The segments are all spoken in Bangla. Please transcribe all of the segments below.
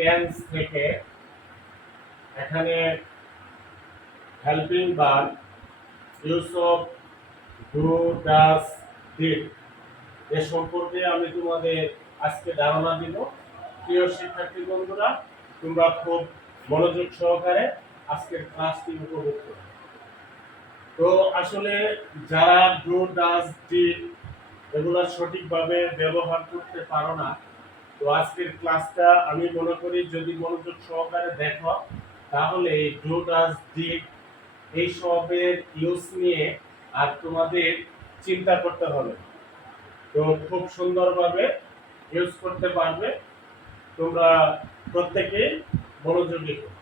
টেন্স থেকে এখানে helping verb use of do does did এ সম্পর্কে আমি তোমাদের আজকে ধারণা দিব। প্রিয় শিক্ষার্থী বন্ধুরা, তোমরা খুব মনোযোগ সহকারে আজকের ক্লাসটি উপভোগ করো। তো আসলে যারা ডু ডাজ ডিড এগুলা সঠিকভাবে ব্যবহার করতে পারো না, তো আজকের ক্লাসটা আমি মনে করি যদি মনোযোগ সহকারে দেখো তাহলে এই ডু ডাজ ডিড এই সবের ইউজ নিয়ে আর তোমাদের চিন্তা করতে হবে। তো খুব সুন্দরভাবে ইউজ করতে পারবে। তোমরা প্রত্যেকে মনোযোগী হও।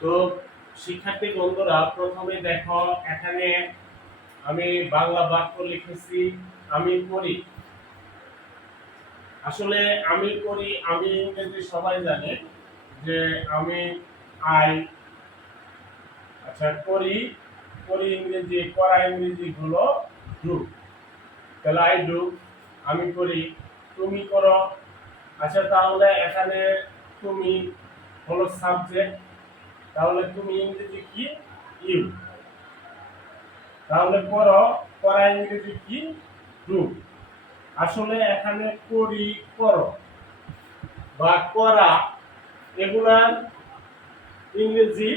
তো শিক্ষার্থী বন্ধুরা, প্রথমে দেখো এখানে আমি বাংলা বাক্য লিখেছি আমি করি। আসলে আমি করি, আমি ইংরেজি সবাই জানে যে আমি আই, আচ্ছা করি, করি ইংরেজি, করা ইংরেজি হলো ডু। তাহলে আই ডু, আমি করি। তুমি করো, আচ্ছা তাহলে এখানে তুমি হলো সাবজেক্ট, তাহলে তুমি ইংরেজি কি? ইউ। তাহলে করো, করা ইংরেজি কি? ডু। আসলে এখানে করি, করো বা করা এগুলার ইংরেজি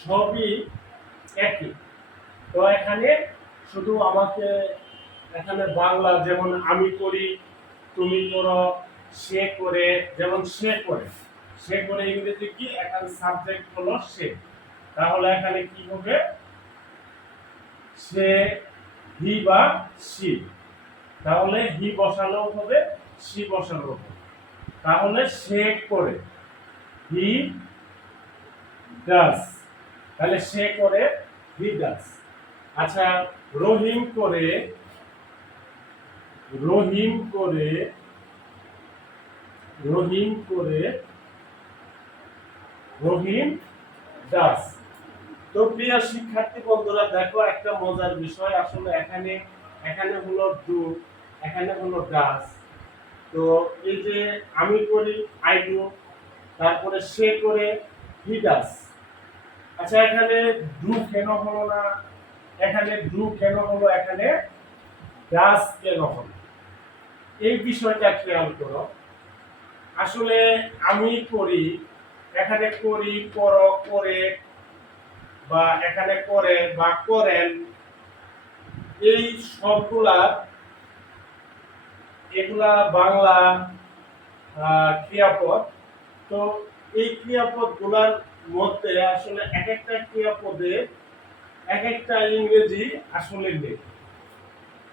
সবই একই। তো এখানে শুধু আমাকে এখানে বাংলা যেমন আমি করি, তুমি করো, সে করে, যেমন সে করে, সে করে ইংরেজি কি? এখানে সাবজেক্ট হলো সে। তাহলে এখানে কি হবে? সে, হি বা সি। তাহলে হি বসালেও হবে, সি বসালেও হবে। তাহলে সে করে, হি ডাজ। তাহলে সে করে, হি ডাজ। আচ্ছা রহিম করে, রহিম করে, রহিম করে, রহিম ডাজ। তো প্রিয় শিক্ষার্থী বন্ধুরা, দেখো একটা মজার বিষয়। আসলে এখানে এখানে হলো ডু, এখানে হলো ডাজ। তো এই যে আমি করি আই ডু, তারপরে সে করে হি ডাজ। আচ্ছা এখানে ডু কেন হলো না? এখানে ডু কেন হলো? এখানে ডাজ কেন হলো? এই বিষয়টা খেয়াল করো। আসলে আমি করি, এখানে করি, করো, করে বা এখানে করে বা করেন, এই সবগুলা এগুলা বাংলা ক্রিয়াপদ। তো এই ক্রিয়াপদ গুলার মধ্যে আসলে এক একটা ক্রিয়াপদে এক একটা ইংরেজি আসলে নেই।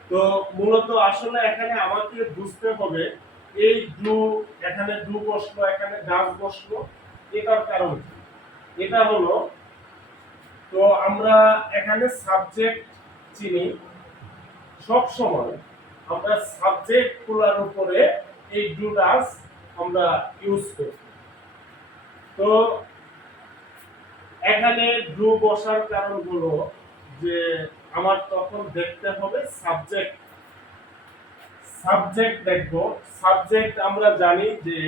তো মূলত আসলে এখানে আমাকে বুঝতে হবে এই ডু, এখানে ডু বসলো, এখানে ডাজ বসলো, এটার কারণ কি? এটা হলো, তো আমরা এখানে সাবজেক্ট চিনি, সব সময় আমরা সাবজেক্ট গুলোর উপরে এই ডু ডাজ আমরা ইউজ করি। তো এখানে ডু বসার কারণ হলো যে আমার তখন দেখতে হবে সাবজেক্ট। সাবজেক্ট দেখবো, সাবজেক্ট আমরা জানি যে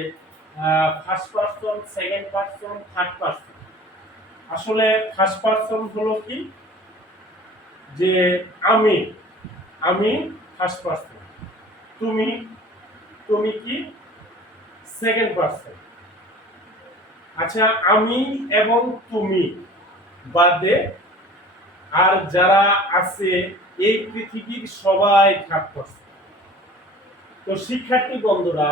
first person, second person, third person. আসলে ফার্স্ট পারসন হলো কি? যে আমি, আমি ফার্স্ট পারসন। তুমি, তুমি কি? Second person. আচ্ছা আমি এবং তুমি বাদে আর যারা আছে এই পৃথিবীর সবাই থার্ড পারসন। তো শিক্ষার্থী বন্ধুরা,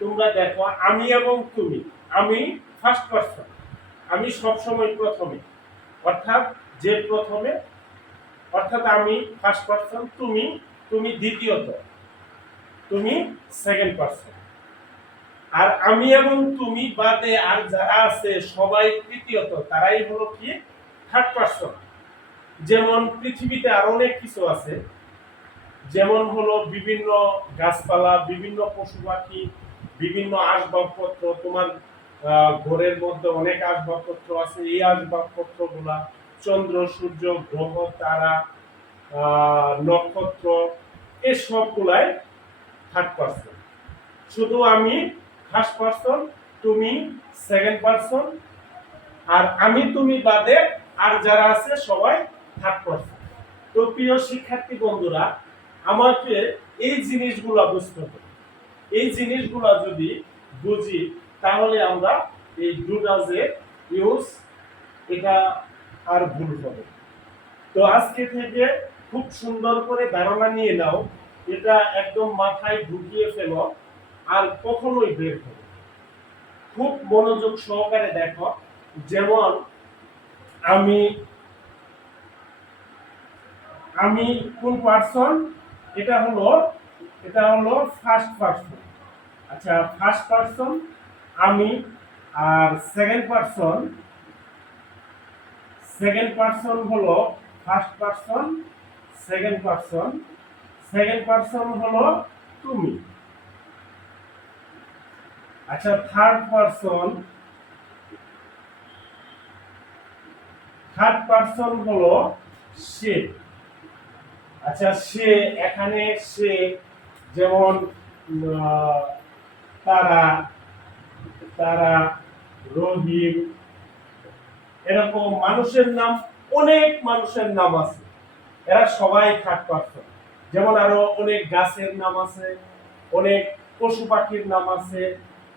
তোমরা দেখো আমি এবং তুমি, আমি ফার্স্ট পারসন, আমি সবসময় প্রথমে, অর্থাৎ যে প্রথমে, অর্থাৎ আমি ফার্স্ট পারসন, তুমি, তুমি দ্বিতীয়ত, তুমি সেকেন্ড পারসন। আর আমি এবং তুমি বাদে আর যারা আছে সবাই তৃতীয়ত, তারাই হলো কি? Third person. যেমন পৃথিবীতে আর অনেক কিছু আছে, যেমন হলো বিভিন্ন গাছপালা, বিভিন্ন পশু পাখি, বিভিন্ন আসবাবপত্র। তোমার ঘরের মধ্যে অনেক আসবাবপত্র আছে, এই আসবাবপত্র গুলা চন্দ্র, সূর্য, গ্রহ, তারা, নক্ষত্র, এই সবগুলাই থার্ড পারসন। শুধু আমি ফার্স্ট পারসন, তুমি সেকেন্ড পারসন, আর আমি তুমি বাদে আর যারা আছে সবাই থার্ড পারসন। তো প্রিয় শিক্ষার্থী বন্ধুরা, আমাকে এই জিনিসগুলো বুঝতে হবে। এই জিনিসগুলো যদি বুঝি তাহলে আমরা এই ডু ডাজ এর ইউজ এটা আর ভুল হবে। তো আজকে থেকে খুব সুন্দর করে ধারণা নিয়ে নাও, এটা একদম মাথায় ঢুকিয়ে ফেলো, আর কখনোই বের করো। খুব মনোযোগ সহকারে দেখো। যেমন আমি আমি কোন পারসন, এটা হলো ফার্স্ট পারসন। আচ্ছা, ফার্স্ট পারসন আমি, আর সেকেন্ড পারসন হলো ফার্স্ট পারসন, সেকেন্ড পারসন হলো তুমি। আচ্ছা, থার্ড পারসন হলো সে। আচ্ছা, সে, এখানে সে যেমন আহ, তারা, রহিম, এরকম মানুষের নাম, অনেক মানুষের নাম আছে, এরা সবাই থার্ড পারসন। যেমন আরো অনেক গাছের নাম আছে, অনেক পশু পাখির নাম আছে,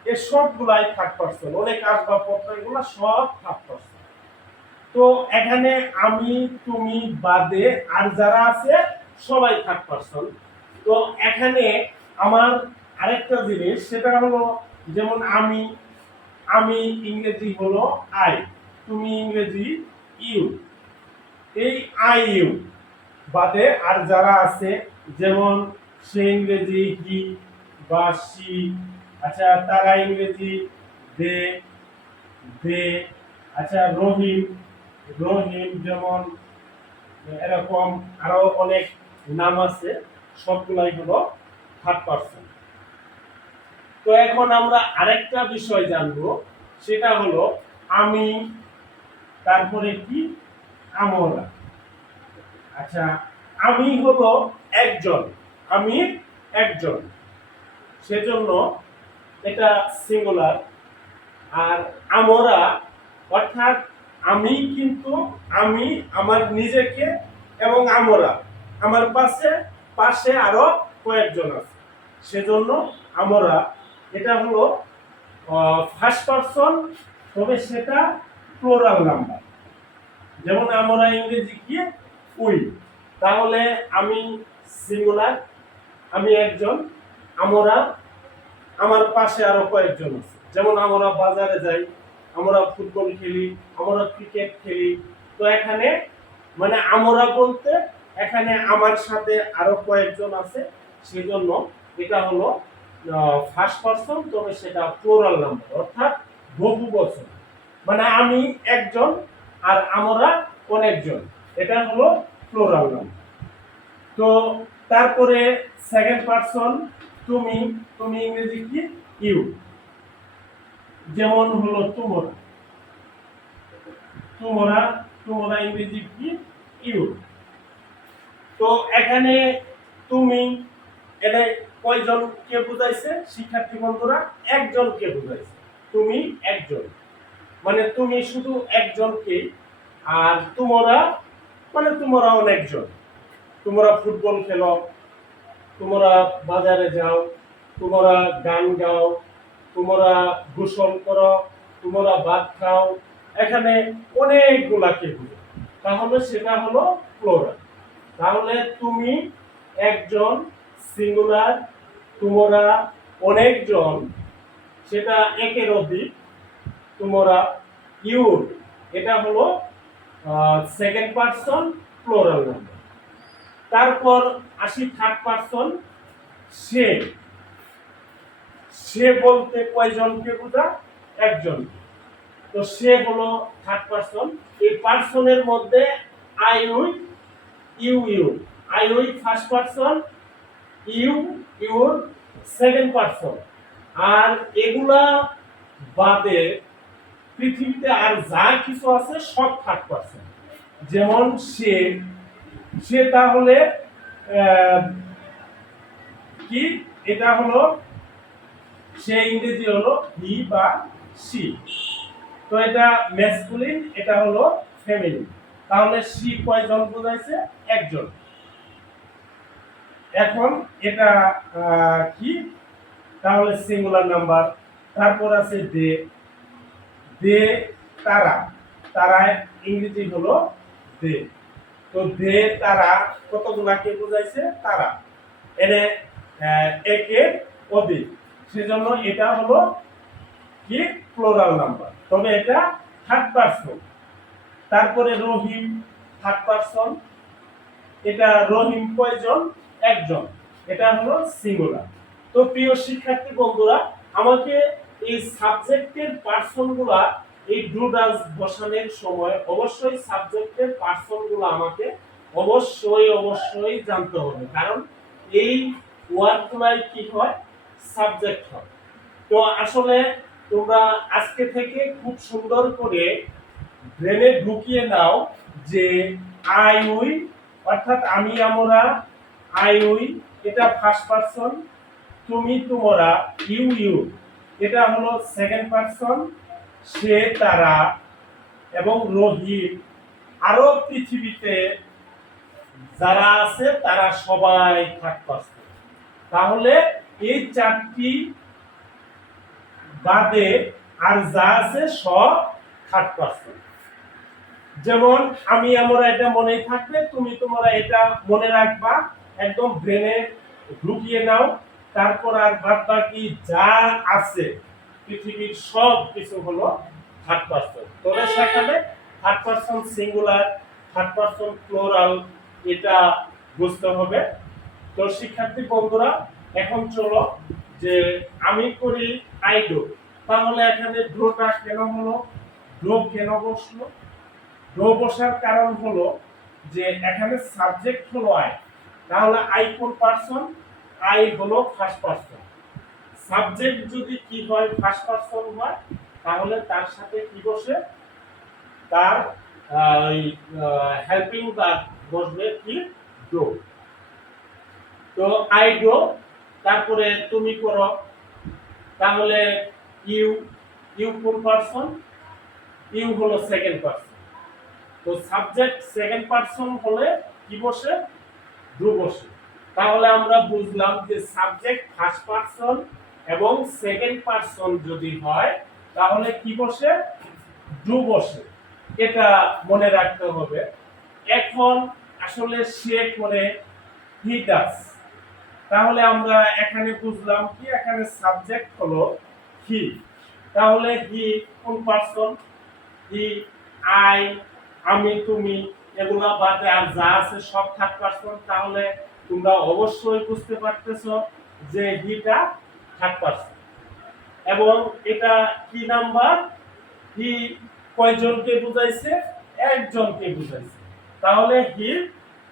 এ সবগুলাই থার্ড পারসন। অনেক আসবাবপত্র, এগুলো সব থার্ড পারসন। তো এখানে আমি তুমি বাদে আর যারা আছে সবাই থার্ড পারসন। তো এখানে আমার আরেকটা জিনিস, সেটা হলো যেমন আমি ইংরেজি হলো আই, তুমি ইংরেজি ইউ। এই আই ইউ বাদে আর যারা আছে, যেমন সে ইংরেজি হি বা সি, আচ্ছা তারা ইংরেজি দে, আচ্ছা রহিম যেমন, এরকম আরো অনেক নাম আছে, সবগুলাই হলো থার্ড পারসন। তো এখন আমরা আরেকটা বিষয় জানবো, সেটা হলো আমি, তারপরে কি আমরা। আচ্ছা, আমি হলো একজন, আমি একজন, সেজন্য এটা সিঙ্গুলার। আর আমরা অর্থাৎ আমি, কিন্তু আমি আমার নিজেকে, এবং আমরা আমার পাশে আরো কয়েকজন আছে, সেজন্য আমরা, এটা হলো ফার্স্ট পারসন, তবে সেটা প্লুরাল নাম্বার। যেমন আমরা ইংরেজি কি উই, তাহলে আমি সিঙ্গুলার, আমি একজন, আমরা আমার পাশে আরো কয়েকজন আছে। যেমন আমরা বাজারে যাই, আমরা ফুটবল খেলি, আমরা ক্রিকেট খেলি। তো এখানে মানে আমরা বলতে এখানে আমার সাথে আরো কয়েকজন আছে, সেজন্য এটা হলো ফার্স্ট পারসন, তবে সেটা প্লুরাল নাম্বার, অর্থাৎ বহু বচন। মানে আমি একজন আর আমরা অনেকজন, এটা হলো প্লুরাল নাম্বার। তো তারপরে সেকেন্ড পারসন তুমি, তুমি ইংরেজি কি ইউ, যেমন হলো তোমরা, তোমরা ইংরেজি কি ইউ। তো এখানে তুমি, এটা কয়জনকে বুঝাইছে শিক্ষার্থী বন্ধুরা? একজনকে বুঝাইছে। তুমি একজন, মানে তুমি শুধু একজনকে, আর তোমরা মানে তোমরা অনেকজন। তোমরা ফুটবল খেলো, তোমরা বাজারে যাও, তোমরা গান গাও, তোমরা গোসল করো, তোমরা ভাত খাও, এখানে অনেকগুলাকে বুঝো, তাহলে সেটা হলো প্লুরাল। তাহলে তুমি একজন সিঙ্গুলার, তোমরা অনেকজন সেটা একের অধিক, তোমরা ইউর এটা হলো সেকেন্ড পারসন প্লুরাল নাম্বার। তারপর আসি থার্ড পারসন, সে, সে বলতে কয়জনকে বোঝা? একজন। তো সে হলো থার্ড পারসন। এই পারসনের মধ্যে I with you, I with first person, your second person. আর এগুলা বাদে পৃথিবীতে আর যা কিছু আছে সব থার্ড পারসন। যেমন সে, তাহলে কি, এটা হলো সে ইংরেজি হলো হি বা সি। তো এটা ম্যাসকুলিন, এটা হলো ফেমিনিন। তাহলে সি কয়জন বোঝাইছে? একজন। এখন এটা কি? তাহলে সিঙ্গুলার নাম্বার। তারপর আছে দে, দে তারা, তারা ইংরেজি হলো দে। তো দে তারা কতগুলাকে বোঝাইছে? তারা। এনে একের অধিক, সেজন্য এটা হলো কি? Plural number. তবে এটা থার্ড পারসন। তারপরে রহিম থার্ড পারসন, এটা রহিম কয়জন? একজন, এটা হলো সিঙ্গুলার। তো প্রিয় শিক্ষার্থী বন্ধুরা, আমাকে এই সাবজেক্টের পার্সনগুলা এই ডু ডাজ বসানোর সময় অবশ্যই সাবজেক্টের পার্সনগুলো আমাকে অবশ্যই জানতে হবে, কারণ এই ওয়ার্ডগুলাই কি হয়? সাবজেক্ট হয়। তো আসলে তোমরা আজকে থেকে খুব সুন্দর করে ব্রেনে ঢুকিয়ে নাও যে আই উই, অর্থাৎ আমি আমরা, আই উই এটা ফার্স্ট পারসন, তুমি তোমরা, ইউ এটা হলো সেকেন্ড পারসন, সে তারা, এবং রহিম আরো পৃথিবীতে যারা আছে তারা সবাই থার্ড পারসন। তাহলে এই চারটি বাদে আর যা আছে সব থার্ড পারসন। যেমন আমি আমরা এটা মনে থাকবে, তুমি তোমরা এটা মনে রাখবা, একদম ব্রেনে ঢুকিয়ে নাও। তারপর আর বাদ বাকি যা আছে পৃথিবীর সব কিছু হলো থার্ড পারসন। তবে সেখানে third person singular, third person plural, এটা বুঝতে হবে। তো শিক্ষার্থী বন্ধুরা, এখন চলো যে আমি করি আই ডু। তাহলে এখানে ড্রোটা কেন হলো? ড্রো কেন বসলো? ড্রো বসার কারণ হলো যে এখানে সাবজেক্ট হলো আই। তাহলে আই কোন পারসন? আই হলো ফার্স্ট পারসন। সাবজেক্ট যদি কি হয়? ফার্স্ট পারসন হয়, তাহলে তার সাথে কি বসে? তার হেল্পিং ভার্ব বসবে কি? ডু। তো আই ডু, তারপরে তুমি করো, তাহলে ইউ, ইউ কোন পারসন? ইউ হলো সেকেন্ড পারসন। তো সাবজেক্ট সেকেন্ড পারসন হলে কি বসে? ডু বসে। তাহলে আমরা বুঝলাম যে সাবজেক্ট ফার্স্ট পারসন এবং সেকেন্ড পারসন যদি হয় তাহলে কি বসে? ডু বসে। এটা মনে রাখতে হবে। এখন আসলে সে করে, হি ডাজ। তাহলে আমরা এখানে বুঝলাম কি? এখানে সাবজেক্ট হলো হি। তাহলে হি কোন পারসন? হি, আই, আমি, তুমি, এগুলা বাদে আর যা আছে সব থার্ড পারসন। তাহলে তোমরা অবশ্যই বুঝতে পারতেছো যে হিটা থার্ড পারসন। এবং এটা কি নাম্বার? হি কয়জনকে বুঝাইছে? একজনকে বুঝাইছে। তাহলে he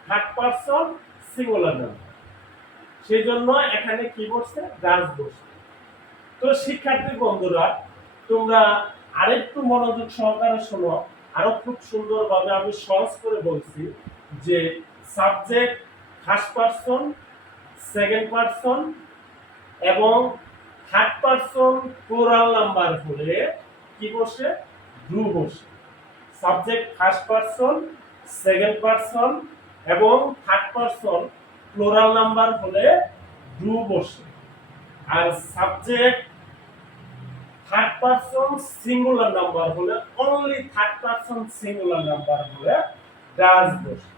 third person singular number, সেজন্য এখানে কি বসছে? ডাজ বসছে। তো শিক্ষার্থী বন্ধুরা, তোমরা আরেকটু মনোযোগ সহকারে শোনো। আরো খুব সুন্দরভাবে আমি সহজ করে বলছি যে subject first person, second person এবং থার্ড পারসন প্লুরাল নাম্বার হলে কি বসে? ডু বসে। Subject first person, second person এবং থার্ড পারসন প্লুরাল নাম্বার হলে ডু বসে। আর subject third person singular number হলে, only third person singular number হলে ডাজ বসে।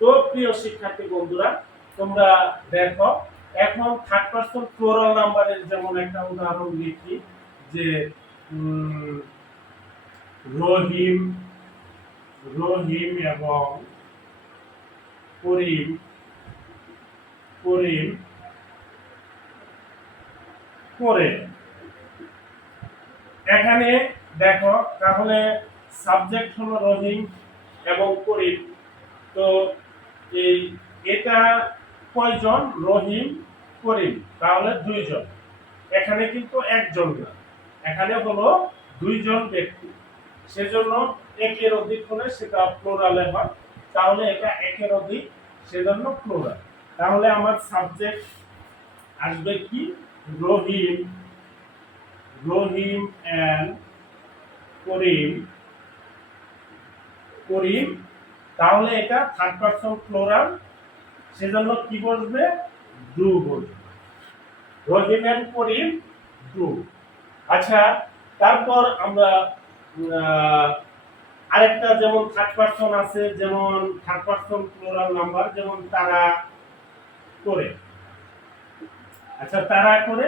তো প্রিয় শিক্ষার্থী বন্ধুরা, তোমরা দেখো এখন থার্ড পারসন প্লুরাল নাম্বারের যেমন একটা উদাহরণ লিখি যে রহিম, রহিম এবং করিম, করিম করে। এখানে দেখো তাহলে সাবজেক্ট হলো রহিম এবং করিম। তো এই এটা কয়জন? রহিম, করিম, তাহলে দুইজন। এখানে কিন্তু একজন না, এখানে হলো দুইজন ব্যক্তি, সেজন্য একের অধিক হলে সেটা প্লুরালে হয়। তাহলে এটা একের অধিক, সেজন্য প্লুরাল। তাহলে আমার সাবজেক্ট আসবে কি? রহিম রহিম অ্যান্ড করিম, করিম, তাহলে এটা থার্ড পারসন প্লুরাল, সেজন্য কি বসবে? ডু বসবে। রহিম অ্যান্ড করিম ডু। আচ্ছা, তারপর আমরা আরেকটা যেমন থার্ড পারসন আছে, যেমন থার্ড পারসন প্লুরাল নাম্বার, যেমন তারা করে। আচ্ছা, তারা করে,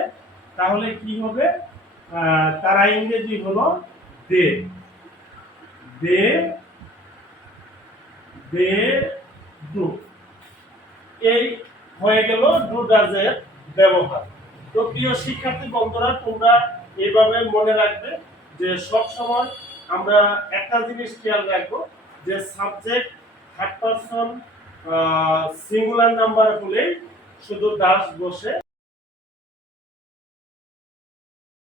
তাহলে কি হবে? তারা ইংরেজি হলো দে, দে, দে ডু। এই হয়ে গেল ডু ডাজের ব্যবহার। তো প্রিয় শিক্ষার্থী বন্ধুরা, তোমরা এইভাবে মনে রাখবে যে সব সময় আমরা একটা জিনিস খেয়াল রাখবো যে subject third person singular number হলেই শুধু ডাস বসে।